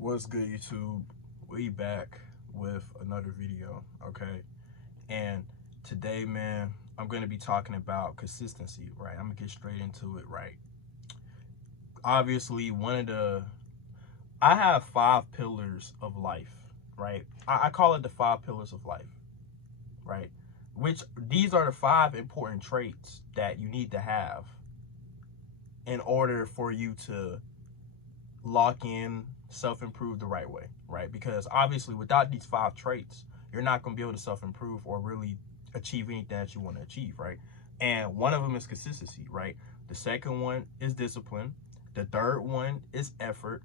What's good, YouTube? We back with another video, okay? And today, man, I'm going to be talking about consistency, right? I'm going to get straight into it, right? Obviously, I have 5 pillars of life, right? I call it the 5 pillars of life, right? Which these are the 5 important traits that you need to have in order for you to lock in, self-improve the right way, right? Because obviously without these 5 traits, you're not going to be able to self-improve or really achieve anything that you want to achieve, right? And one of them is consistency, right? The second one is discipline. The third one is effort.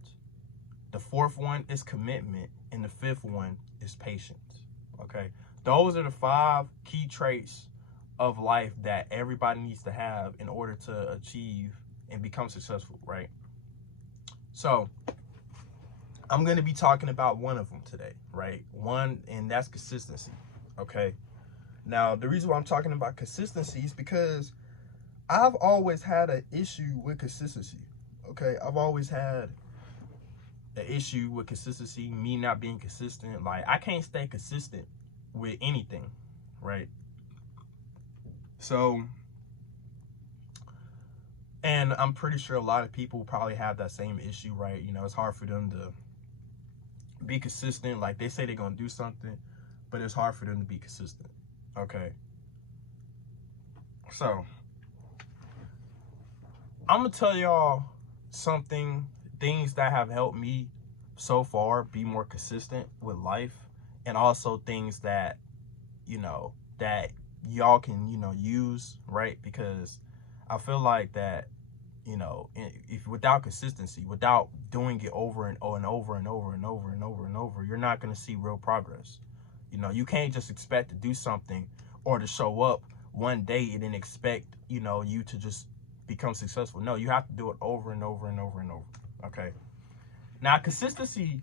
The fourth one is commitment. And the fifth one is patience, okay? Those are the 5 key traits of life that everybody needs to have in order to achieve and become successful, right? So I'm going to be talking about one of them today, right? One, and that's consistency, okay? Now, the reason why I'm talking about consistency is because I've always had an issue with consistency, okay? I've always had an issue with consistency, me not being consistent. Like, I can't stay consistent with anything, right? So, and I'm pretty sure a lot of people probably have that same issue, right? You know, it's hard for them to be consistent. Like, they say they're gonna do something, but it's hard for them to be consistent, okay? So I'm gonna tell y'all things that have helped me so far be more consistent with life, and also things that, that y'all can, use, right? Because I feel like that, if without consistency, without doing it over and over and over and over and over and over and over, you're not going to see real progress. You can't just expect to do something or to show up one day and then expect, you to just become successful. No, you have to do it over and over and over and over, okay? Now, consistency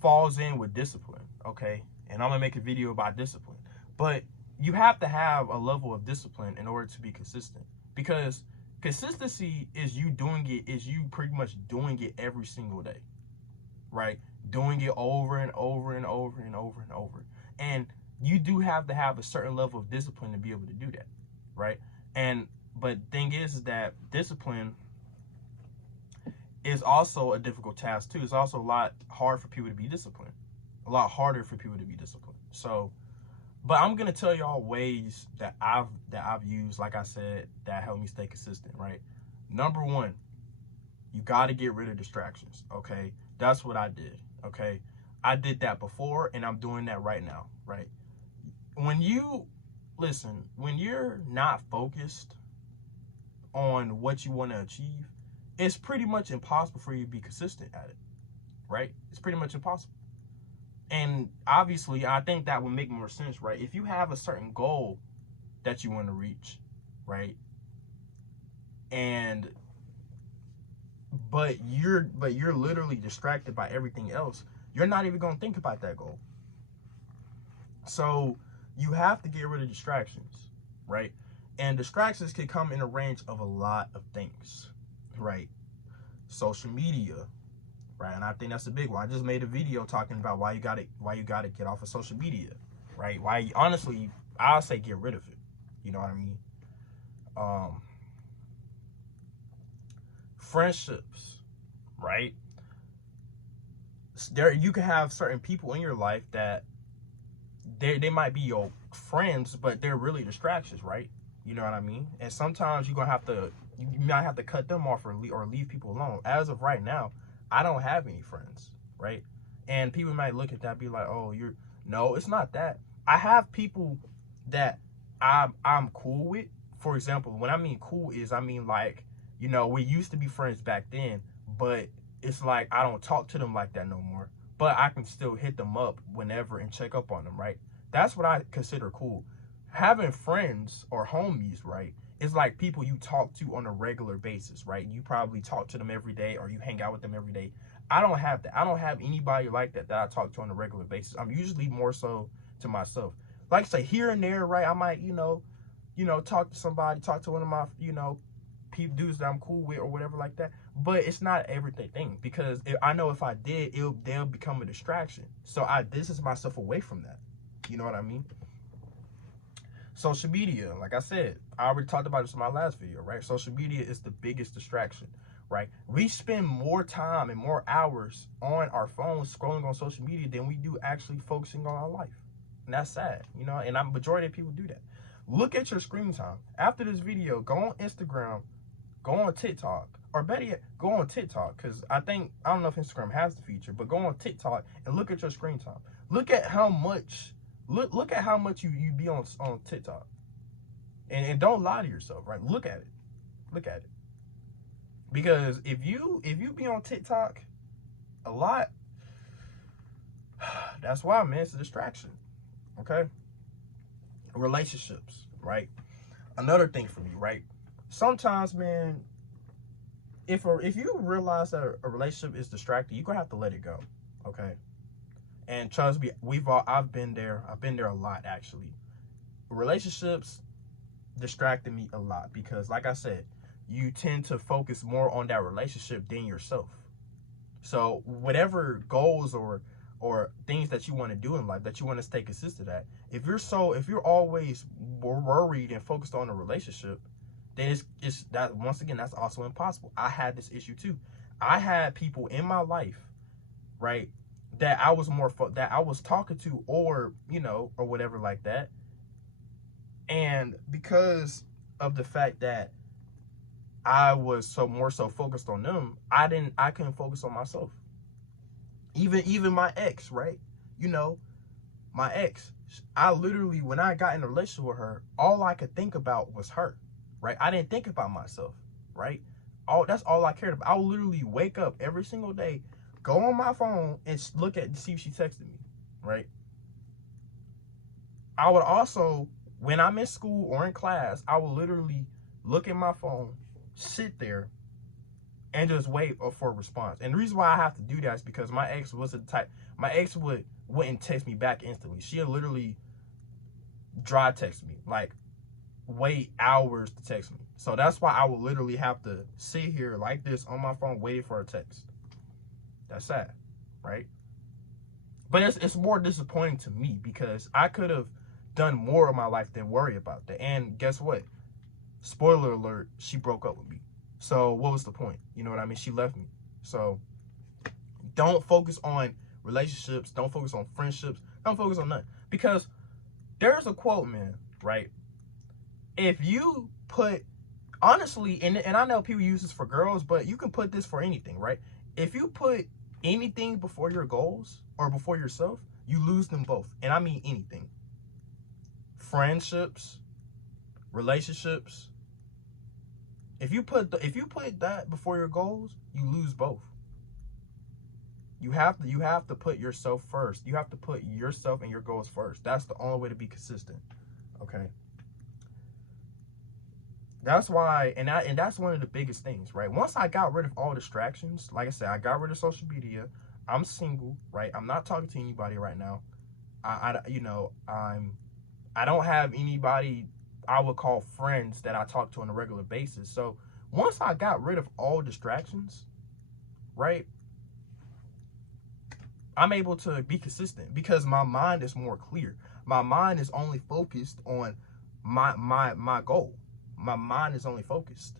falls in with discipline, okay? And I'm going to make a video about discipline. But you have to have a level of discipline in order to be consistent, because consistency is you pretty much doing it every single day, right? Doing it over and over and over and over and over. And you do have to have a certain level of discipline to be able to do that, right? But thing is that discipline is also a difficult task too. It's also a lot hard for people to be disciplined, a lot harder for people to be disciplined. So, but I'm gonna tell y'all ways that I've used, like I said, that help me stay consistent, right? Number one, you gotta get rid of distractions, okay? That's what I did, okay? I did that before, and I'm doing that right now, right? When you're not focused on what you want to achieve, it's pretty much impossible for you to be consistent at it, right? It's pretty much impossible. And obviously, I think that would make more sense, right? If you have a certain goal that you want to reach, right? And but you're literally distracted by everything else, you're not even going to think about that goal. So you have to get rid of distractions, right? And distractions can come in a range of a lot of things, right? Social media, right? And I think that's a big one. I just made a video talking about why you gotta get off of social media, right? Honestly, I'll say get rid of it. You know what I mean? Friendships, right? You can have certain people in your life that they might be your friends, but they're really distractions, right? You know what I mean? And sometimes you might have to cut them off or leave people alone. As of right now, I don't have any friends, right? And people might look at that and be like, oh, no, it's not that. I have people that I'm cool with. For example, when I mean cool is, I mean like, we used to be friends back then, but it's like I don't talk to them like that no more. But I can still hit them up whenever and check up on them, right? That's what I consider cool. Having friends or homies, right, is like people you talk to on a regular basis, right? You probably talk to them every day, or you hang out with them every day. I don't have that. I don't have anybody like that I talk to on a regular basis. I'm usually more so to myself. Like I say, here and there, right, I might, talk to somebody, talk to one of my, dudes that I'm cool with or whatever like that. But it's not everything thing, because I know if I did, they'll become a distraction. So I distance myself away from that. You know what I mean? Social media, like I said, I already talked about this in my last video, right? Social media is the biggest distraction, right? We spend more time and more hours on our phones scrolling on social media than we do actually focusing on our life. And that's sad, you know, and majority of people do that. Look at your screen time. After this video, go on Instagram, go on TikTok, or better yet, go on TikTok, because I don't know if Instagram has the feature, but go on TikTok and look at your screen time. Look at how much look at how much you be on TikTok. And don't lie to yourself, right? Look at it. Look at it. Because if you be on TikTok a lot, that's why, man, it's a distraction. Okay? Relationships, right? Another thing for me, right? Sometimes, man, if you realize that a relationship is distracting, you're gonna have to let it go. Okay? And trust me, I've been there. I've been there a lot, actually. Relationships distracted me a lot because, like I said, you tend to focus more on that relationship than yourself. So whatever goals or things that you want to do in life, that you want to stay consistent at, if you're always worried and focused on a relationship, then it's that, once again, that's also impossible. I had this issue too. I had people in my life, right, that I was talking to, or or whatever like that, and because of the fact that I was more so focused on them, I couldn't focus on myself. Even my ex, right? My ex, I literally, when I got in a relationship with her, all I could think about was her, right? I didn't think about myself, right? That's all I cared about. I would literally wake up every single day, go on my phone and look at to see if she texted me, right? I would also, when I'm in school or in class, I would literally look at my phone, sit there, and just wait for a response. And the reason why I have to do that is because my ex was the type. My ex wouldn't text me back instantly. She'd literally dry text me, like wait hours to text me. So that's why I would literally have to sit here like this on my phone waiting for a text. That's sad, right? But it's more disappointing to me because I could have done more of my life than worry about that. And guess what? Spoiler alert, she broke up with me. So what was the point? You know what I mean? She left me. So don't focus on relationships. Don't focus on friendships. Don't focus on nothing. Because there's a quote, man, right? If you put, honestly, and I know people use this for girls, but you can put this for anything, right? If you put anything before your goals or before yourself, you lose them both. And I mean anything. Friendships, relationships. If you put that before your goals, you lose both. You have to put yourself first. You have to put yourself and your goals first. That's the only way to be consistent. Okay. That's why, and that's one of the biggest things, right? Once I got rid of all distractions, like I said, I got rid of social media. I'm single, right? I'm not talking to anybody right now. I don't have anybody I would call friends that I talk to on a regular basis. So once I got rid of all distractions, right, I'm able to be consistent because my mind is more clear. My mind is only focused on my goal. My mind is only focused.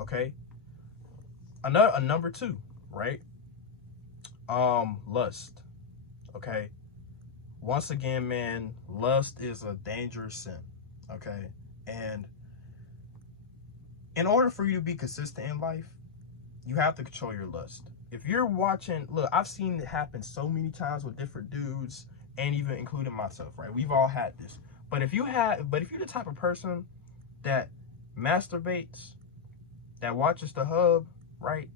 Okay. A number 2, right? Lust. Okay. Once again, man, lust is a dangerous sin. Okay. And in order for you to be consistent in life, you have to control your lust. If you're watching, look, I've seen it happen so many times with different dudes, and even including myself, right? We've all had this. But if you're the type of person that masturbates, that watches the hub, right,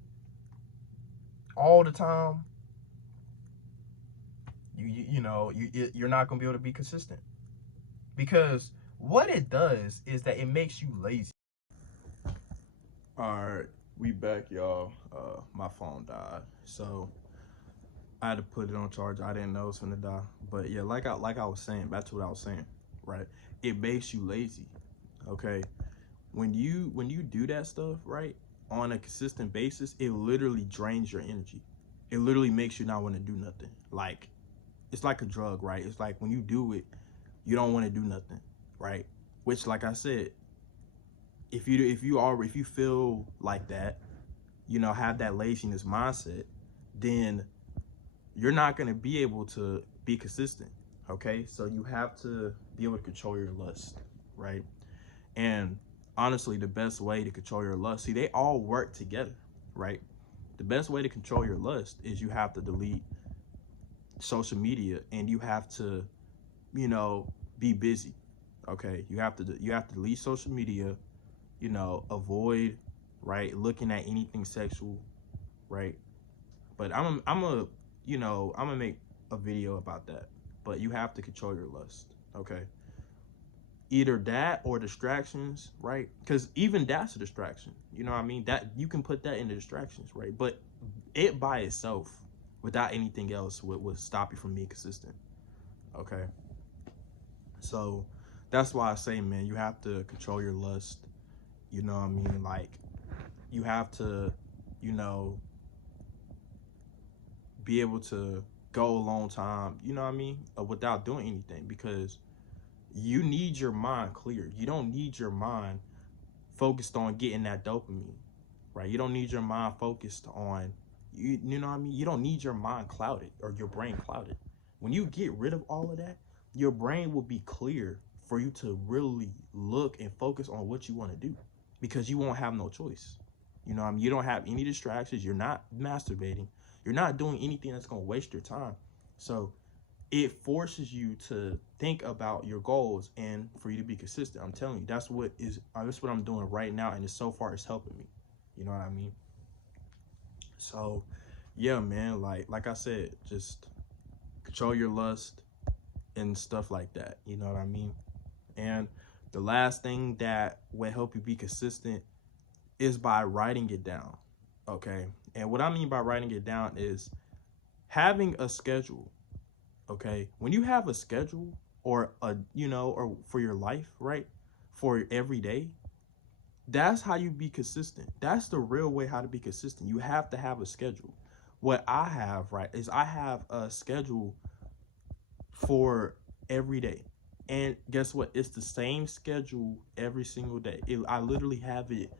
all the time, you're not gonna be able to be consistent, because what it does is that it makes you lazy. All right, we back, y'all. My phone died, so I had to put it on charge. I didn't know it was gonna die, but yeah, like I was saying, back to what I was saying, right? It makes you lazy. Okay, when you do that stuff, right? on a consistent basis, it literally drains your energy. It literally makes you not want to do nothing. Like, it's like a drug, right? It's like when you do it, you don't want to do nothing, right? Which, like I said, if you feel like that, you know, have that laziness mindset, then you're not going to be able to be consistent. Okay, so you have to be able to control your lust, right? And honestly, the best way to control your lust, see, they all work together, right? The best way to control your lust is you have to delete social media, and you have to, you know, be busy. Okay, you have to delete social media, you know, avoid, right, looking at anything sexual, right? But I'm gonna make a video about that. But you have to control your lust, okay? Either that or distractions, right? Because even that's a distraction. You know what I mean? That you can put that in the distractions, right? But it by itself, without anything else, would stop you from being consistent. Okay. So that's why I say, man, you have to control your lust. You know what I mean? Like, you have to, you know, be able to go a long time, you know what I mean, without doing anything, because you need your mind clear. You don't need your mind focused on getting that dopamine, right? You don't need your mind focused on, you know what I mean? You don't need your mind clouded or your brain clouded. When you get rid of all of that, your brain will be clear for you to really look and focus on what you want to do, because you won't have no choice. You know what I mean? You don't have any distractions. You're not masturbating. You're not doing anything that's going to waste your time. So it forces you to think about your goals and for you to be consistent. I'm telling you, that's what I'm doing right now, and so far it's helping me. You know what I mean? So yeah, man, like I said, just control your lust and stuff like that. You know what I mean? And the last thing that will help you be consistent is by writing it down. Okay? And what I mean by writing it down is having a schedule. Okay, when you have a schedule, or or for your life, right, for every day, that's how you be consistent. That's the real way how to be consistent. You have to have a schedule. What I have, right, is I have a schedule for every day, and guess what? It's the same schedule every single day. I literally have it,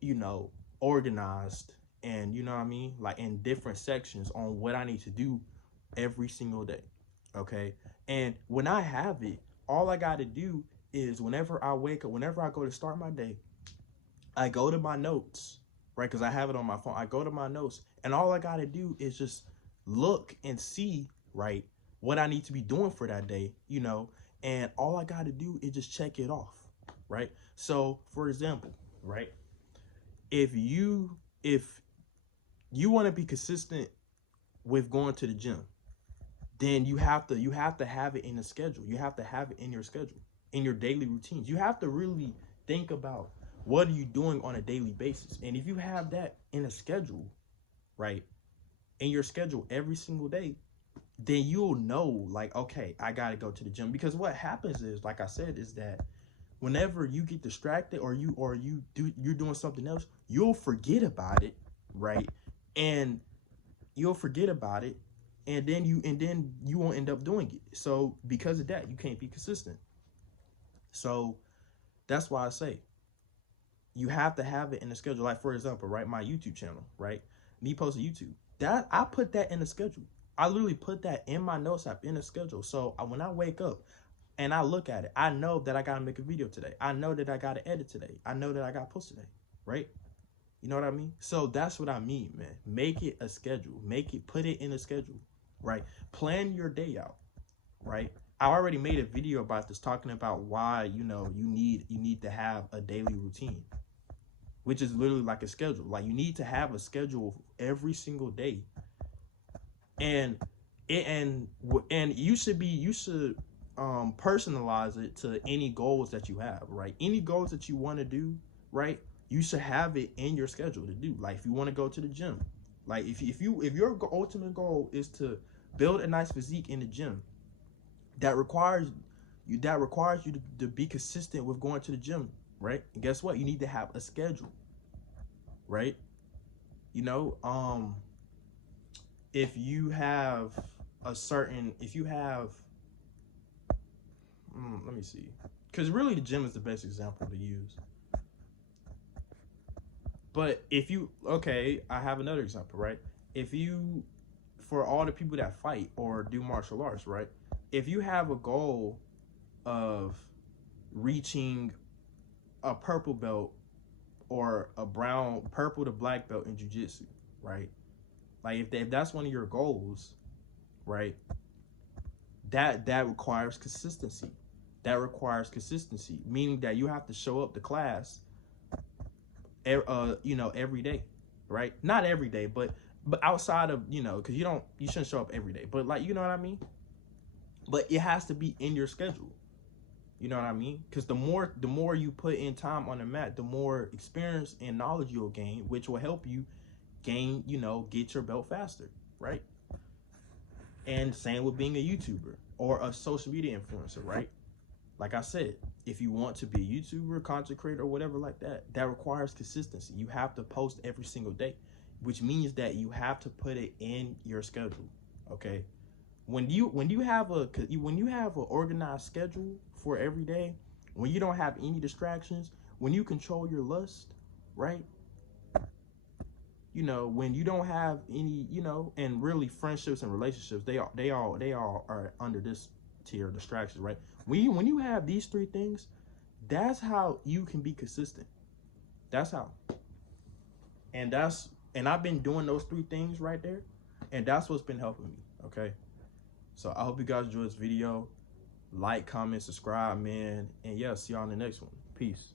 you know, organized, and you know what I mean, like in different sections on what I need to do every single day. Okay. And when I have it, all I got to do is whenever I wake up, whenever I go to start my day, I go to my notes, right? Because I have it on my phone. I go to my notes, and all I got to do is just look and see, right, what I need to be doing for that day, you know, and all I got to do is just check it off, right? So, for example, right, if you want to be consistent with going to the gym, then you have to have it in a schedule. You have to have it in your schedule, in your daily routines. You have to really think about what are you doing on a daily basis. And if you have that in a schedule, right, in your schedule every single day, then you'll know, like, okay, I got to go to the gym. Because what happens is, like I said, is that whenever you get distracted, or you're doing something else, you'll forget about it, right? And you'll forget about it, and then you won't end up doing it. So because of that, you can't be consistent. So that's why I say you have to have it in the schedule. Like, for example, right, my YouTube channel, right, me posting YouTube, that I put that in the schedule. I literally put that in my notes app in the schedule. So when I wake up and I look at it, I know that I gotta make a video today. I know that I gotta edit today. I know that I gotta post today, right? You know what I mean? So that's what I mean, man. Make it a schedule. Put it in a schedule, right? Plan your day out, right? I already made a video about this, talking about why, you know, you need to have a daily routine, which is literally like a schedule. Like, you need to have a schedule every single day, and you should personalize it to any goals that you have, right? Any goals that you want to do, right? You should have it in your schedule to do. Like, if you want to go to the gym, like if your ultimate goal is to build a nice physique in the gym, that requires you to be consistent with going to the gym, right? And guess what? You need to have a schedule. right? You know, if you have let me see, because really the gym is the best example to use. But if you, okay, I have another example, right? If you, for all the people that fight or do martial arts, right? If you have a goal of reaching a purple belt or a purple to black belt in jiu-jitsu, right? Like if that's one of your goals, right? That requires consistency. That requires consistency, meaning that you have to show up to class, every day, right? Not every day, but outside of, because you shouldn't show up every day, but like, you know what I mean? But it has to be in your schedule. You know what I mean? Because the more you put in time on the mat, the more experience and knowledge you'll gain, which will help you gain, get your belt faster, right? And same with being a YouTuber or a social media influencer, right? Like I said, if you want to be a YouTuber, content creator, or whatever like that, that requires consistency. You have to post every single day, which means that you have to put it in your schedule. Okay. When you have an organized schedule for every day, when you don't have any distractions, when you control your lust, right? When you don't have any, and really friendships and relationships, they all are under this tier of distractions, right? When you have these three things, that's how you can be consistent. That's how. And I've been doing those three things right there, and that's what's been helping me. Okay. So I hope you guys enjoyed this video. Like, comment, subscribe, man. And yeah, see y'all in the next one. Peace.